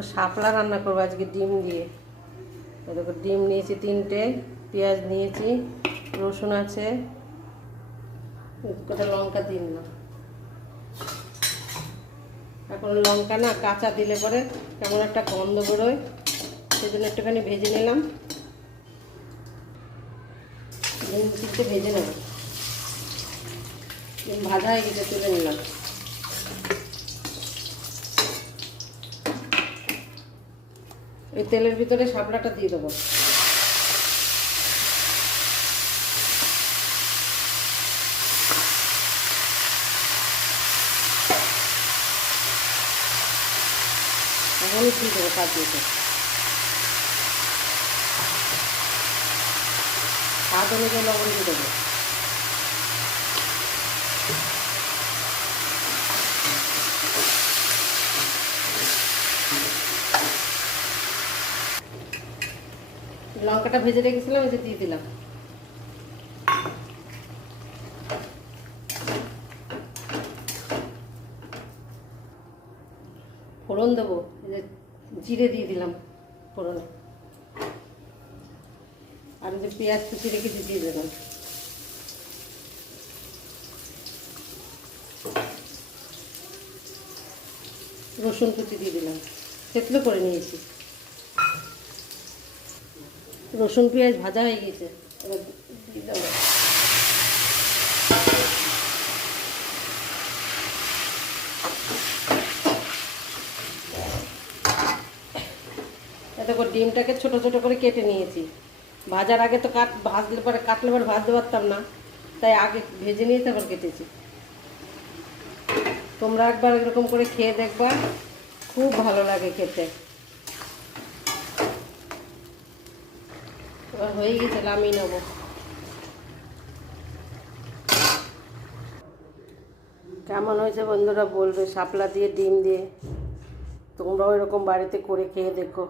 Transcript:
দেখো শাপলা রান্না করবো আজকে ডিম দিয়ে। দেখো ডিম নিয়েছি 3টে, পেঁয়াজ নিয়েছি, রসুন আছে, কটা লঙ্কা দিন না। এখন লঙ্কা না কাঁচা দিলে পরে কেমন একটা গন্ধ বেরোয়, সেজন্য একটুখানি ভেজে নিলাম। ডিম 3টে ভেজে নেব। ডিম ভাজা হয়ে গেছে, তুলে নিলাম। এই তেলের ভিতরে শাপলাটা দিয়ে দেবো। হলুদ দিয়ে দেবো স্বাদ মতো, স্বাদ অনুযায়ী লবণ দিয়ে দেবো। লঙ্কাটা ভেজে রেখেছিলাম, এতে দিয়ে দিলাম। ফোড়ন দেবো, এই যে জিরে দিয়ে দিলাম ফোড়নে, আর যে পেঁয়াজ কুচি রেখেছি দিয়ে দিলাম। রসুন কুচি দিয়ে দিলাম, থেতলো করে নিয়েছি। রসুন পেঁয়াজ ভাজা হয়ে গেছে, এবার দিয়ে দেবো। এত করে ডিমটাকে ছোট ছোট করে কেটে নিয়েছি। ভাজার আগে তো ভাজলে পরে কাটলে পরে ভাজতে পারতাম না, তাই আগে ভেজে নিয়ে তারপর কেটেছি। তোমরা একবার এরকম করে খেয়ে দেখবা, খুব ভালো লাগে খেতে। এবার হয়ে গেছে, নামিয়ে নেবো। কেমন হয়েছে বন্ধুরা বলবে, শাপলা দিয়ে ডিম দিয়ে। তোমরাও এরকম বাড়িতে করে খেয়ে দেখো।